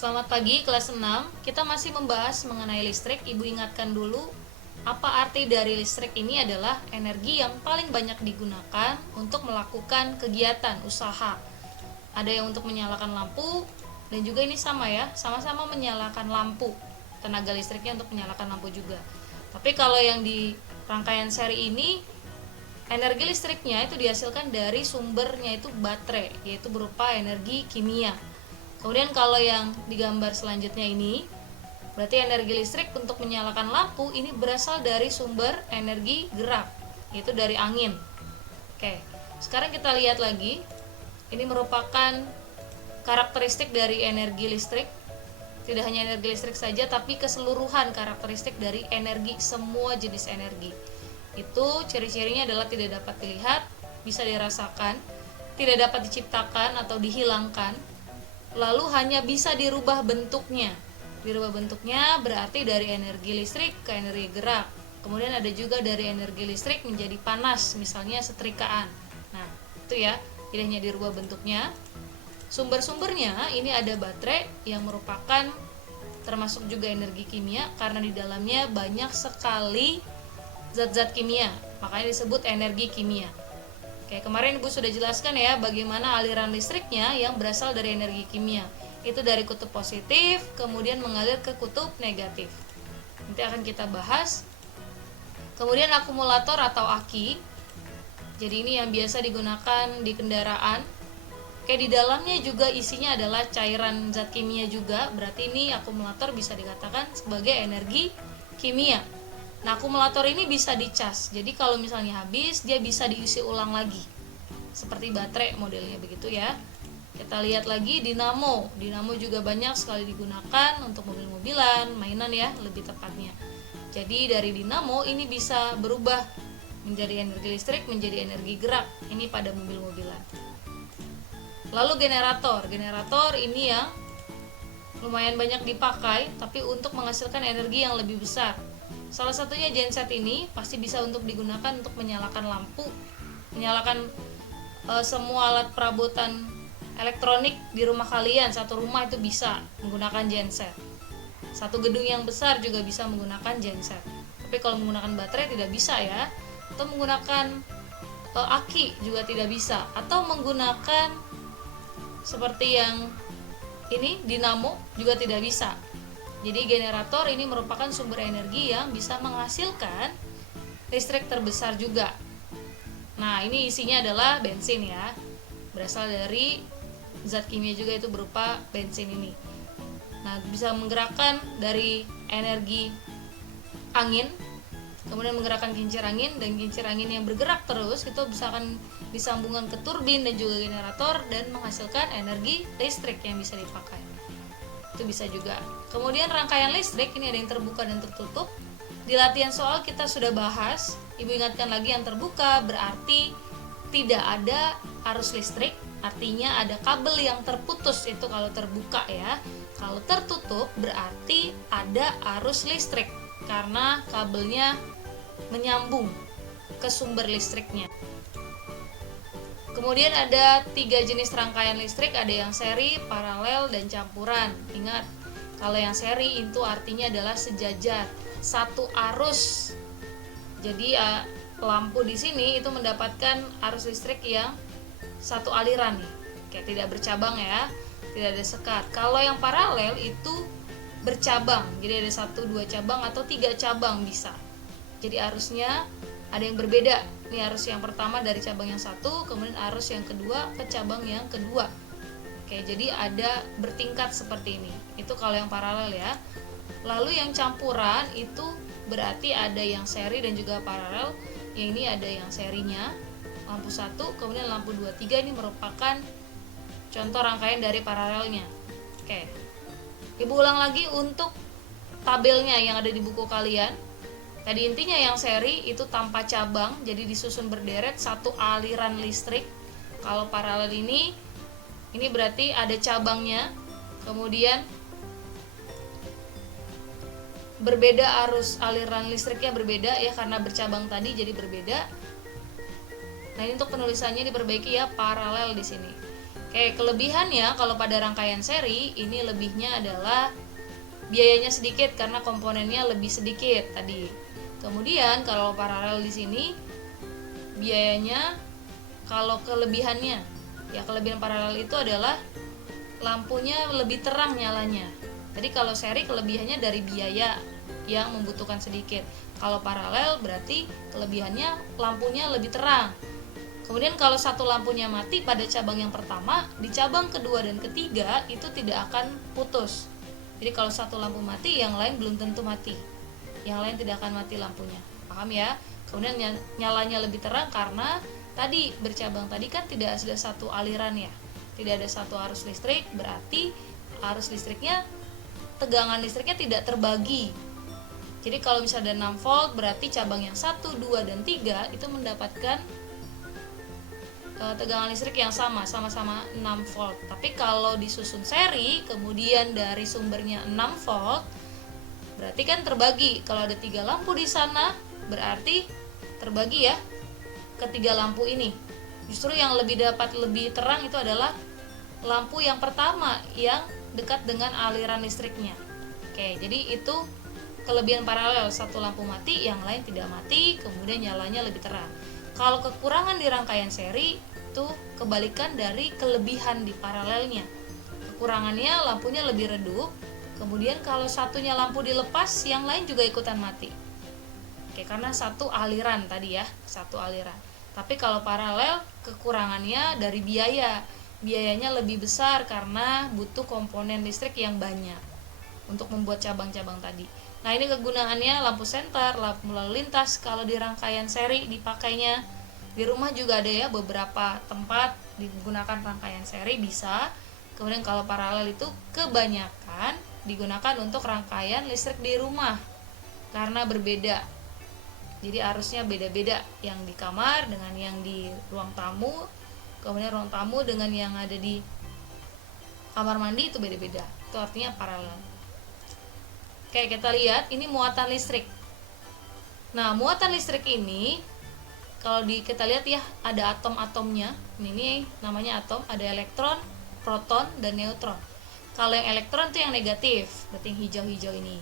Selamat pagi kelas 6. Kita masih membahas mengenai listrik. Ibu ingatkan dulu, apa arti dari listrik ini adalah energi yang paling banyak digunakan untuk melakukan kegiatan usaha. Ada yang untuk menyalakan lampu, dan juga ini sama ya, sama-sama menyalakan lampu. Tenaga listriknya untuk menyalakan lampu juga. Tapi kalau yang di rangkaian seri ini, energi listriknya itu dihasilkan dari sumbernya itu baterai, yaitu berupa energi kimia. Kemudian kalau yang digambar selanjutnya ini, berarti energi listrik untuk menyalakan lampu ini berasal dari sumber energi gerak, yaitu dari angin. Oke, sekarang kita lihat lagi. Ini merupakan karakteristik dari energi listrik. Tidak hanya energi listrik saja, tapi keseluruhan karakteristik dari energi, semua jenis energi. Itu ciri-cirinya adalah tidak dapat dilihat, bisa dirasakan, tidak dapat diciptakan atau dihilangkan, lalu hanya bisa dirubah bentuknya. Dirubah bentuknya berarti dari energi listrik ke energi gerak. Kemudian ada juga dari energi listrik menjadi panas, misalnya setrikaan. Nah, itu ya, tidak hanya dirubah bentuknya. Sumber-sumbernya ini ada baterai yang merupakan termasuk juga energi kimia, karena di dalamnya banyak sekali zat-zat kimia, makanya disebut energi kimia. Oke, kemarin Ibu sudah jelaskan ya bagaimana aliran listriknya yang berasal dari energi kimia. Itu dari kutub positif, kemudian mengalir ke kutub negatif. Nanti akan kita bahas. Kemudian akumulator atau aki. Jadi ini yang biasa digunakan di kendaraan. Oke, di dalamnya juga isinya adalah cairan zat kimia juga. Berarti ini akumulator bisa dikatakan sebagai energi kimia. Nah, akumulator ini bisa dicas. Jadi kalau misalnya habis, dia bisa diisi ulang lagi. Seperti baterai modelnya begitu ya. Kita lihat lagi dinamo. Dinamo juga banyak sekali digunakan untuk mobil-mobilan, mainan ya, lebih tepatnya. Jadi dari dinamo ini bisa berubah menjadi energi listrik, menjadi energi gerak. Ini pada mobil-mobilan. Lalu generator. Generator ini yang lumayan banyak dipakai, tapi untuk menghasilkan energi yang lebih besar. Salah satunya genset ini pasti bisa untuk digunakan untuk menyalakan lampu, menyalakan semua alat perabotan elektronik di rumah kalian. Satu rumah itu bisa menggunakan genset. Satu gedung yang besar juga bisa menggunakan genset. Tapi kalau menggunakan baterai tidak bisa ya. Atau menggunakan aki juga tidak bisa. Atau menggunakan seperti yang ini dinamo juga tidak bisa. Jadi generator ini merupakan sumber energi yang bisa menghasilkan listrik terbesar juga. Nah, ini isinya adalah bensin ya. Berasal dari zat kimia juga, itu berupa bensin ini. Nah, bisa menggerakkan dari energi angin, kemudian menggerakkan kincir angin, dan kincir angin yang bergerak terus itu bisa akan disambungkan ke turbin dan juga generator dan menghasilkan energi listrik yang bisa dipakai. Itu bisa juga. Kemudian rangkaian listrik ini ada yang terbuka dan tertutup. Di latihan soal kita sudah bahas. Ibu ingatkan lagi, yang terbuka berarti tidak ada arus listrik, artinya ada kabel yang terputus, itu kalau terbuka ya. Kalau tertutup berarti ada arus listrik karena kabelnya menyambung ke sumber listriknya. Kemudian ada 3 jenis rangkaian listrik, ada yang seri, paralel, dan campuran. Ingat, kalau yang seri itu artinya adalah sejajar, satu arus. Jadi lampu di sini itu mendapatkan arus listrik yang satu aliran nih, kayak tidak bercabang ya, tidak ada sekat. Kalau yang paralel itu bercabang, jadi ada 1, 2 cabang atau 3 cabang bisa. Jadi arusnya ada yang berbeda. Ini arus yang pertama dari cabang yang satu, kemudian arus yang kedua ke cabang yang kedua. Oke, jadi ada bertingkat seperti ini. Itu kalau yang paralel ya. Lalu yang campuran itu berarti ada yang seri dan juga paralel. Yang ini ada yang serinya, lampu 1, kemudian lampu 2, 3 ini merupakan contoh rangkaian dari paralelnya. Oke. Ibu ulang lagi untuk tabelnya yang ada di buku kalian. Tadi intinya yang seri itu tanpa cabang, jadi disusun berderet satu aliran listrik. Kalau paralel ini berarti ada cabangnya, kemudian berbeda arus aliran listriknya berbeda ya, karena bercabang tadi jadi berbeda. Nah, ini untuk penulisannya diperbaiki ya, paralel di sini. Oke, kelebihannya kalau pada rangkaian seri ini lebihnya adalah biayanya sedikit karena komponennya lebih sedikit tadi. Kemudian kalau paralel di sini biayanya, kalau kelebihannya ya, kelebihan paralel itu adalah lampunya lebih terang nyalanya. Jadi kalau seri kelebihannya dari biaya yang membutuhkan sedikit. Kalau paralel berarti kelebihannya lampunya lebih terang. Kemudian kalau satu lampunya mati pada cabang yang pertama, di cabang kedua dan ketiga itu tidak akan putus. Jadi kalau satu lampu mati, yang lain belum tentu mati. Yang lain tidak akan mati lampunya. Paham ya? Kemudian nyalanya lebih terang karena tadi bercabang tadi kan tidak ada satu aliran ya. Tidak ada satu arus listrik, berarti arus listriknya, tegangan listriknya tidak terbagi. Jadi kalau misalnya ada 6 volt, berarti cabang yang 1, 2, dan 3 itu mendapatkan tegangan listrik yang sama-sama 6 volt. Tapi kalau disusun seri, kemudian dari sumbernya 6 volt, berarti kan terbagi. Kalau ada 3 lampu di sana, berarti terbagi ya ke 3 lampu ini. Justru yang lebih terang itu adalah lampu yang pertama yang dekat dengan aliran listriknya. Oke, jadi itu kelebihan paralel, satu lampu mati, yang lain tidak mati, kemudian nyalanya lebih terang. Kalau kekurangan di rangkaian seri itu kebalikan dari kelebihan di paralelnya. Kekurangannya lampunya lebih redup, kemudian kalau satunya lampu dilepas, yang lain juga ikutan mati. Oke, karena satu aliran tadi ya, satu aliran. Tapi kalau paralel kekurangannya dari biaya. Biayanya lebih besar karena butuh komponen listrik yang banyak untuk membuat cabang-cabang tadi. Nah, ini kegunaannya lampu senter, lampu lalu lintas. Kalau di rangkaian seri dipakainya, di rumah juga ada ya beberapa tempat digunakan rangkaian seri bisa. Kemudian kalau paralel itu kebanyakan digunakan untuk rangkaian listrik di rumah karena berbeda. Jadi arusnya beda-beda, yang di kamar dengan yang di ruang tamu, kemudian ruang tamu dengan yang ada di kamar mandi itu beda-beda. Itu artinya paralel. Oke, kita lihat ini muatan listrik. Nah, muatan listrik ini kalau kita lihat ya, ada atom-atomnya. Ini namanya atom, ada elektron, proton, dan neutron. Kalau yang elektron itu yang negatif, berarti yang hijau-hijau ini.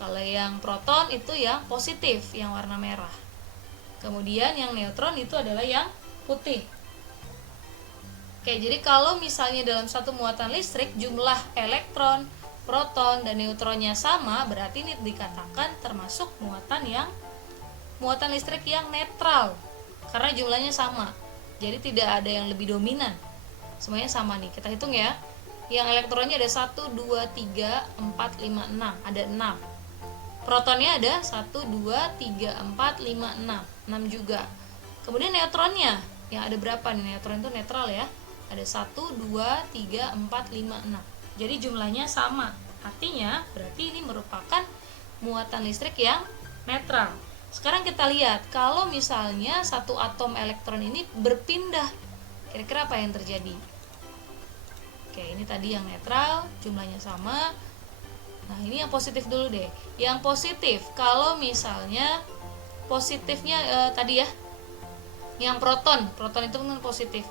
Kalau yang proton itu yang positif, yang warna merah. Kemudian yang neutron itu adalah yang putih. Oke, jadi kalau misalnya dalam satu muatan listrik jumlah elektron, proton, dan neutronnya sama, berarti ini dikatakan termasuk muatan listrik yang netral karena jumlahnya sama. Jadi tidak ada yang lebih dominan. Semuanya sama nih. Kita hitung ya. Yang elektronnya ada 1, 2, 3, 4, 5, 6. Ada 6. Protonnya ada 1, 2, 3, 4, 5, 6. 6 juga. Kemudian neutronnya, yang ada berapa nih? Neutron itu netral ya. Ada 1, 2, 3, 4, 5, 6. Jadi jumlahnya sama. Artinya berarti ini merupakan muatan listrik yang netral. Sekarang kita lihat, kalau misalnya satu atom elektron ini berpindah, kira-kira apa yang terjadi? Oke, ini tadi yang netral, jumlahnya sama. Nah, ini yang positif dulu deh. Yang positif, kalau misalnya positifnya tadi ya, yang proton itu kan positif.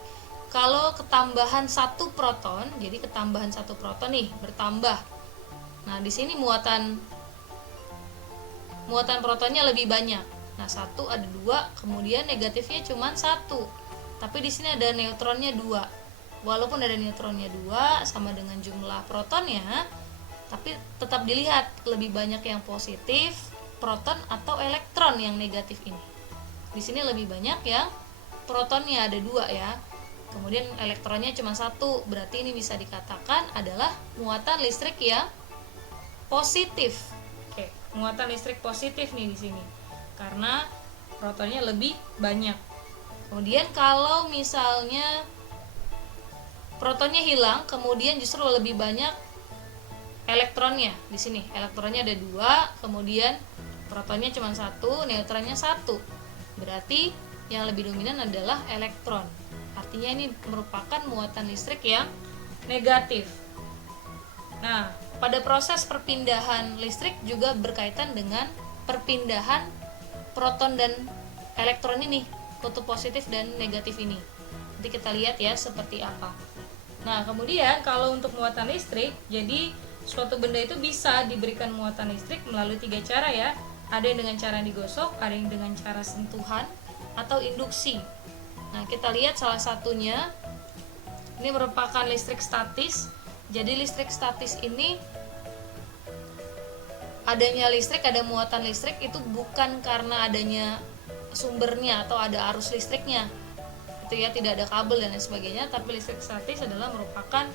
Kalau ketambahan satu proton, jadi ketambahan satu proton nih bertambah. Nah, di sini muatan protonnya lebih banyak. Nah, 1 ada 2, kemudian negatifnya cuma 1. Tapi di sini ada neutronnya 2. Walaupun ada neutronnya 2 sama dengan jumlah protonnya, tapi tetap dilihat lebih banyak yang positif proton atau elektron yang negatif ini. Di sini lebih banyak yang protonnya ada 2 ya. Kemudian elektronnya cuma 1, berarti ini bisa dikatakan adalah muatan listrik yang positif. Oke, muatan listrik positif nih di sini. Karena protonnya lebih banyak. Kemudian kalau misalnya protonnya hilang, kemudian justru lebih banyak elektronnya. Di sini elektronnya ada 2, kemudian protonnya cuma 1, neutronnya 1. Berarti yang lebih dominan adalah elektron. Artinya ini merupakan muatan listrik yang negatif. Nah, pada proses perpindahan listrik juga berkaitan dengan perpindahan proton dan elektron ini, kutub positif dan negatif ini. Nanti kita lihat ya seperti apa. Nah, kemudian kalau untuk muatan listrik, jadi suatu benda itu bisa diberikan muatan listrik melalui 3 cara ya. Ada yang dengan cara digosok, ada yang dengan cara sentuhan, atau induksi. Nah, kita lihat salah satunya. Ini merupakan listrik statis. Jadi listrik statis ini, adanya listrik, ada muatan listrik itu bukan karena adanya sumbernya atau ada arus listriknya. Itu ya, tidak ada kabel dan lain sebagainya, tapi listrik statis adalah merupakan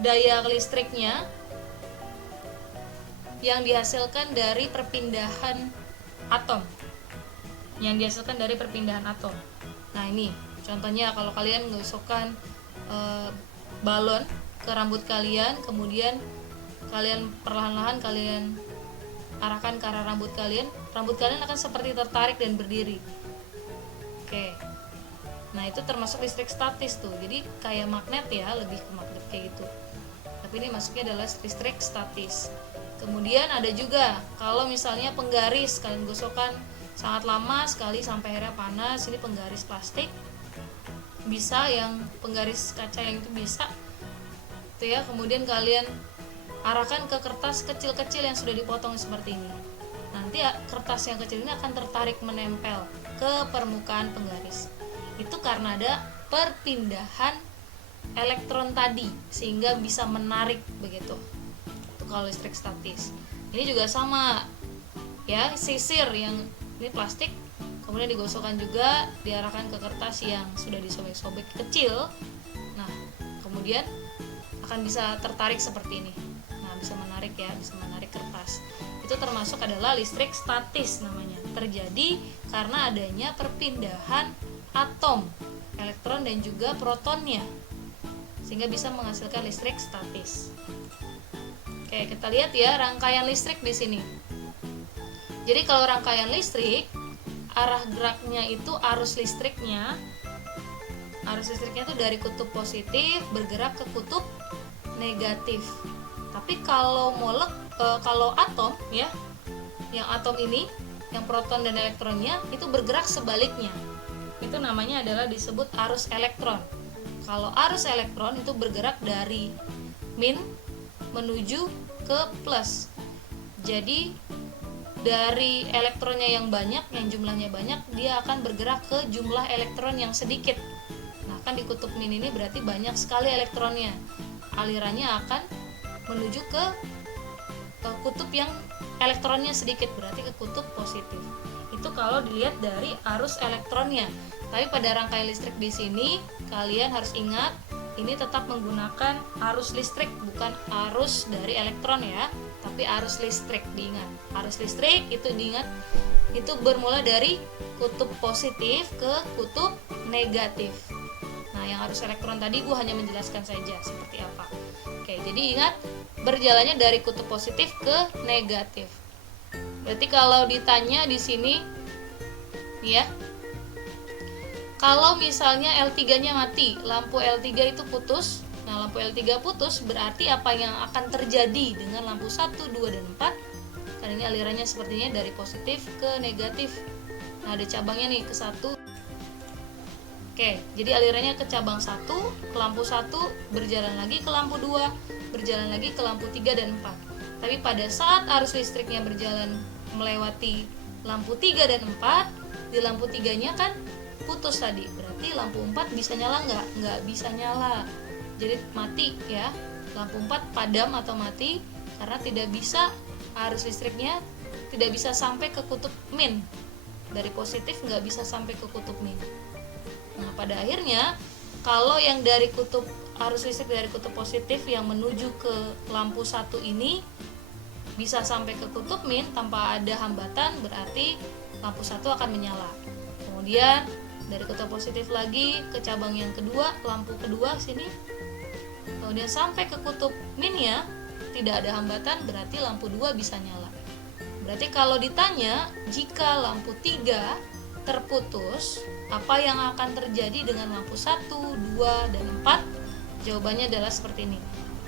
daya listriknya yang dihasilkan dari perpindahan atom. Nah, ini contohnya kalau kalian menggosokkan balon ke rambut kalian, kemudian kalian perlahan-lahan kalian arahkan ke arah rambut kalian akan seperti tertarik dan berdiri. Oke. Nah, itu termasuk listrik statis tuh. Jadi kayak magnet ya, lebih ke magnet kayak gitu. Tapi ini masuknya adalah listrik statis. Kemudian ada juga kalau misalnya penggaris, kalian gosokkan sangat lama sekali sampai akhirnya panas, ini penggaris plastik. Bisa yang penggaris kaca yang itu bisa. Itu ya, kemudian kalian arahkan ke kertas kecil-kecil yang sudah dipotong seperti ini. Nanti kertas yang kecil ini akan tertarik menempel ke permukaan penggaris. Itu karena ada perpindahan elektron tadi sehingga bisa menarik begitu. Itu kalau listrik statis. Ini juga sama ya, sisir yang ini plastik kemudian digosokkan juga, diarahkan ke kertas yang sudah disobek-sobek kecil. Nah, kemudian akan bisa tertarik seperti ini. Nah, bisa menarik ya, bisa menarik kertas. Itu termasuk adalah listrik statis namanya. Terjadi karena adanya perpindahan atom, elektron dan juga protonnya, sehingga bisa menghasilkan listrik statis. Oke, kita lihat ya rangkaian listrik di sini. Jadi kalau rangkaian listrik, arah geraknya itu arus listriknya itu dari kutub positif bergerak ke kutub negatif. Tapi kalau kalau atom ya, yang atom ini, yang proton dan elektronnya itu bergerak sebaliknya. Itu namanya adalah disebut arus elektron. Kalau arus elektron itu bergerak dari min menuju ke plus. Jadi dari elektronnya yang banyak, yang jumlahnya banyak, dia akan bergerak ke jumlah elektron yang sedikit. Nah, kan di kutub min ini berarti banyak sekali elektronnya. Alirannya akan menuju ke kutub yang elektronnya sedikit, berarti ke kutub positif. Itu kalau dilihat dari arus elektronnya. Tapi pada rangkaian listrik di sini kalian harus ingat, ini tetap menggunakan arus listrik, bukan arus dari elektron ya, tapi arus listrik. Diingat, arus listrik itu diingat, itu bermula dari kutub positif ke kutub negatif. Nah, yang arus elektron tadi gue hanya menjelaskan saja seperti apa. Oke, jadi ingat, berjalannya dari kutub positif ke negatif. Berarti kalau ditanya di sini ya, kalau misalnya L3-nya mati, lampu L3 itu putus. Nah, lampu L3 putus berarti apa yang akan terjadi dengan lampu 1, 2, dan 4? Karena ini alirannya sepertinya dari positif ke negatif. Nah, ada cabangnya nih ke 1. Oke, jadi alirannya ke cabang 1, ke lampu 1, berjalan lagi ke lampu 2, berjalan lagi ke lampu 3 dan 4. Tapi pada saat arus listriknya berjalan melewati lampu 3 dan 4, di lampu 3-nya kan putus tadi, berarti lampu 4 bisa nyala nggak? Nggak bisa nyala, jadi mati ya. Lampu 4 padam atau mati karena tidak bisa, arus listriknya tidak bisa sampai ke kutub min. Dari positif nggak bisa sampai ke kutub min. Nah, pada akhirnya kalau yang dari kutub arus listrik dari kutub positif yang menuju ke lampu 1 ini bisa sampai ke kutub min tanpa ada hambatan, berarti lampu 1 akan menyala. Kemudian dari kutub positif lagi ke cabang yang kedua, lampu kedua sini, kemudian sampai ke kutub minnya tidak ada hambatan, berarti lampu 2 bisa nyala. Berarti kalau ditanya jika lampu 3 terputus, apa yang akan terjadi dengan lampu 1, 2, dan 4? Jawabannya adalah seperti ini.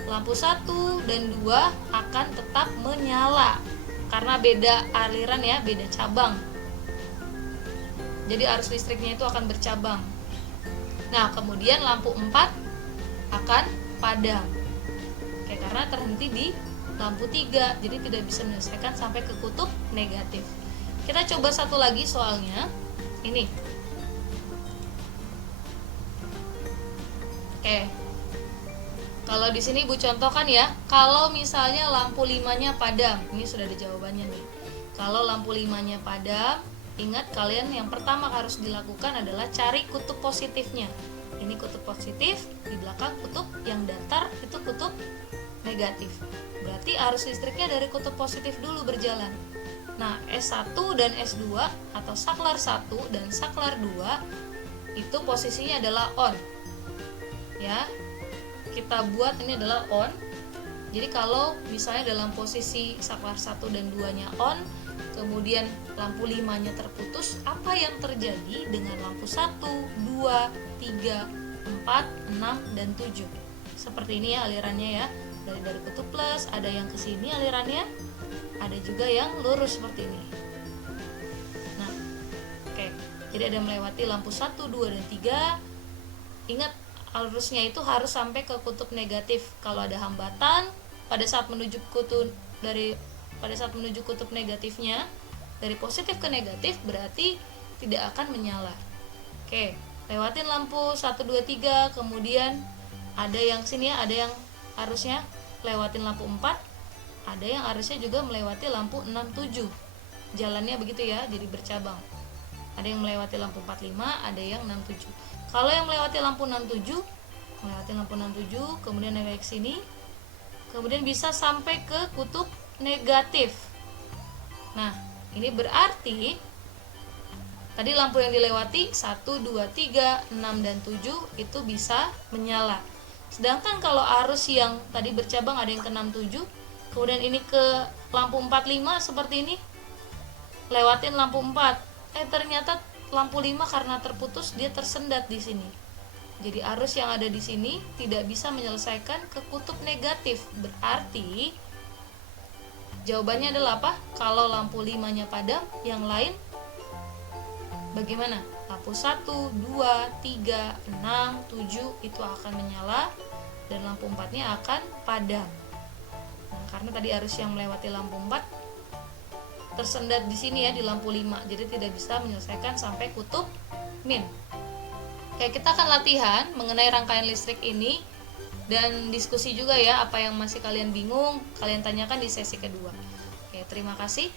Lampu 1 dan 2 akan tetap menyala karena beda aliran ya, beda cabang. Jadi arus listriknya itu akan bercabang. Nah, kemudian lampu 4 akan padam. Oke, karena terhenti di lampu 3, jadi tidak bisa menyelesaikan sampai ke kutub negatif. Kita coba satu lagi soalnya. Ini. Oke. Kalau di sini Ibu contohkan ya, kalau misalnya lampu 5-nya padam, ini sudah ada jawabannya nih. Kalau lampu 5-nya padam, ingat kalian yang pertama harus dilakukan adalah cari kutub positifnya. Ini kutub positif, di belakang kutub yang datar itu kutub negatif. Berarti arus listriknya dari kutub positif dulu berjalan. Nah, S1 dan S2 atau saklar 1 dan saklar 2 itu posisinya adalah on. Ya. Kita buat ini adalah on. Jadi kalau misalnya dalam posisi saklar 1 dan 2-nya on, kemudian lampu 5-nya terputus, apa yang terjadi dengan lampu 1, 2, 3, 4, 6, dan 7? Seperti ini ya alirannya ya. Dari kutub plus, ada yang ke sini alirannya, ada juga yang lurus seperti ini. Nah, oke. Jadi ada melewati lampu 1, 2, dan 3. Ingat, arusnya itu harus sampai ke kutub negatif. Kalau ada hambatan pada saat menuju kutub negatifnya, dari positif ke negatif, berarti tidak akan menyala. Oke, lewatin lampu 1, 2, 3, kemudian ada yang sini ya, ada yang arusnya lewatin lampu 4, ada yang arusnya juga melewati lampu 6, 7. Jalannya begitu ya, jadi bercabang. Ada yang melewati lampu 45, ada yang 6, 7. Kalau yang melewati lampu 67, kemudian naik ke sini, kemudian bisa sampai ke kutub negatif. Nah, ini berarti tadi lampu yang dilewati 1, 2, 3, 6, dan 7 itu bisa menyala. Sedangkan kalau arus yang tadi bercabang ada yang ke 6, 7, kemudian ini ke lampu 45 seperti ini, lewatin lampu 4. Ternyata lampu 5 karena terputus dia tersendat di sini. Jadi arus yang ada di sini tidak bisa menyelesaikan ke kutub negatif. Berarti jawabannya adalah apa? Kalau lampu 5-nya padam, yang lain bagaimana? Lampu 1, 2, 3, 6, 7 itu akan menyala dan lampu 4-nya akan padam. Nah, karena tadi arus yang melewati lampu 4 tersendat di sini ya di lampu 5, jadi tidak bisa menyelesaikan sampai kutub min. Oke, kita akan latihan mengenai rangkaian listrik ini dan diskusi juga ya, apa yang masih kalian bingung kalian tanyakan di sesi kedua. Oke, terima kasih.